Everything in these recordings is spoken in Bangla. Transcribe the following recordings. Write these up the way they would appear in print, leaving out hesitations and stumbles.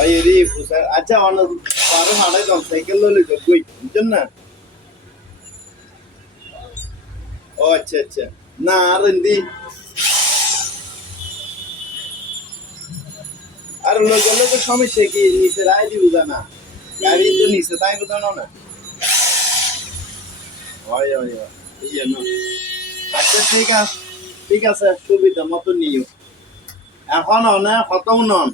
আইরি পুষা আচ্ছা অন্য পারো হাড়াই দাম সাইকেল লইলে তো কই বুঝছেন না ও আচ্ছা আচ্ছা না আর হিন্দি আর লোক লোকের সমস্যা কি নিচে রায় দিব না গাড়ি তো নিচে তাই বোঝানো না হয় হয় হয় এই জন্য আচ্ছা ঠিক আছে সুবিধা মতো নিও এখন অনেক খতম নন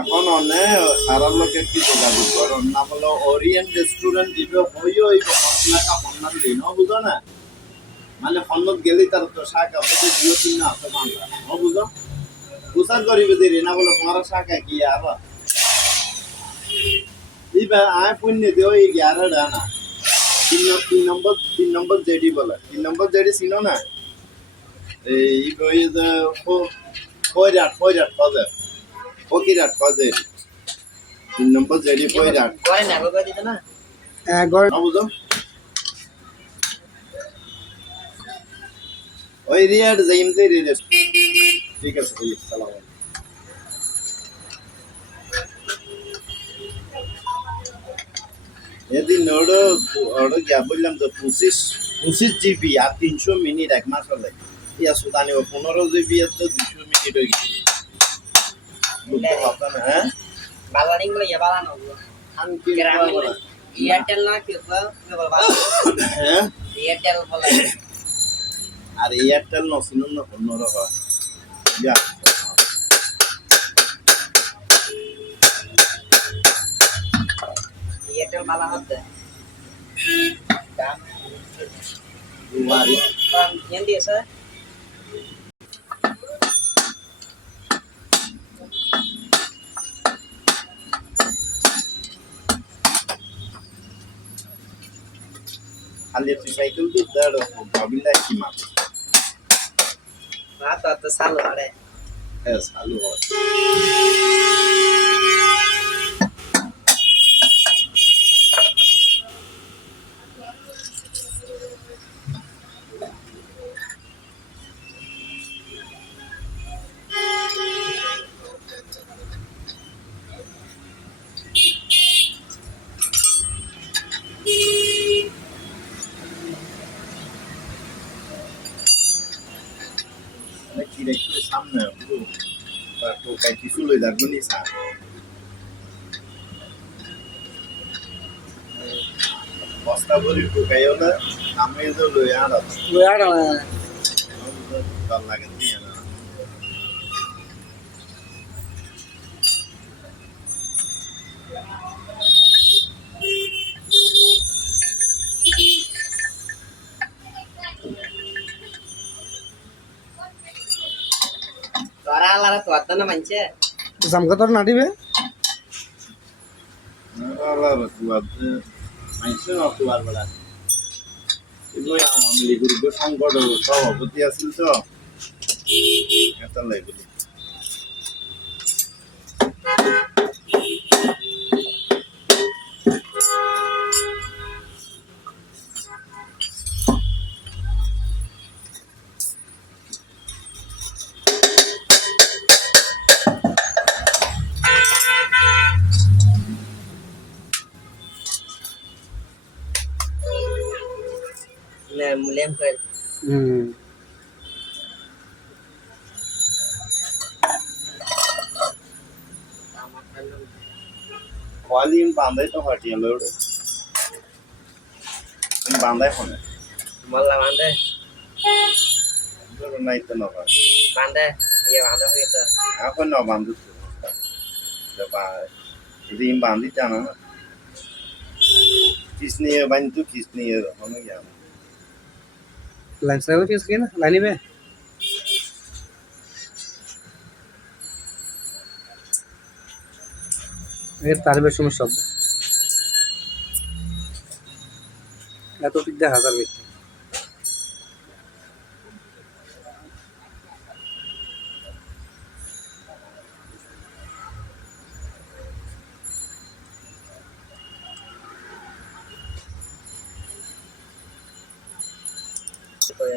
এখন অনেক সারার লোকের কি যোগাযোগ করো না বলো ওরিয়েন্ট রেস্টুরেন্ট দিবে হইও হইব মশলা কাপড় দিন বুঝো না মানে ফন্নত গেলি তার তো শাক আপনি জিও তিন না আছে বাংলা বুঝো বুঝান করিবে দেরি না বলো তোমার শাক কি আর ইবা আয় পুণ্য দেও এই 11 ডানা তিন নম্বর জেডি বলে 3 নম্বর জেডি চিনো না এই কই যে ফয়রাট ফকিরাট ফজের 3 নম্বর জেডি ফয়রাট করে না গো দিতে না গড় না বুঝো ওই রিয়ার যাইম তে রিয়ার ঠিক আছে ভাই সালাম এদিন ওড়ো গিয়া বললাম তো 25 জিবি আর 300 মিনিট এক মাস হলে ইয়া সুদানি 15 জিবি তো 200 মিনিট হয়ে গেছে বুঝতে পারতাম হ্যাঁ বালারিং বলে ইয়া বালানো আমি কি এয়ারটেল না কি বল হ্যাঁ এয়ারটেল বলে আর এয়ারটেল নছিন না অন্যরা হয় ইয়া এয়ারটেল বালা হচ্ছে দাম দুয়ারি yan দিয়েছে খালি সাইকেল তো দাঁড়ো ভাবিলা কি মাছ রাত তো চালু আরে হ্যাঁ চালু হয় directly সামনে পুরো তো কাই কিছু লই লাগবে নি স্যার বস্তা ভরি ঢুকাইও না আমি তো লই আড়া ভাল লাগে নি না তোরা আলারা তো আদনা মানছে জামগাতর না দিবে আল্লাহ রাসূল মাইছে না তো আর বলা এগুলো আওয়ামী লীগের উপর সংকট সভাপতি আছিল তো এটা লাগবে না মুলেম কর ওয়ালিন বান্ধাই তো হাটিয়ে লোড বান্ধাই ফোনে মোল্লা বান্দে নাই তো না বান্দে ইয়ে বান্দে হয়ে তো এখন না বান্ধু বা রিম বান্ধি জানা না किसने बन तो किसने हमें क्या লাইন সাইড ফিস কি না লাইনিবে এর তার বেশ সমস্যা হবে এত ঠিক দেখা যাবে করে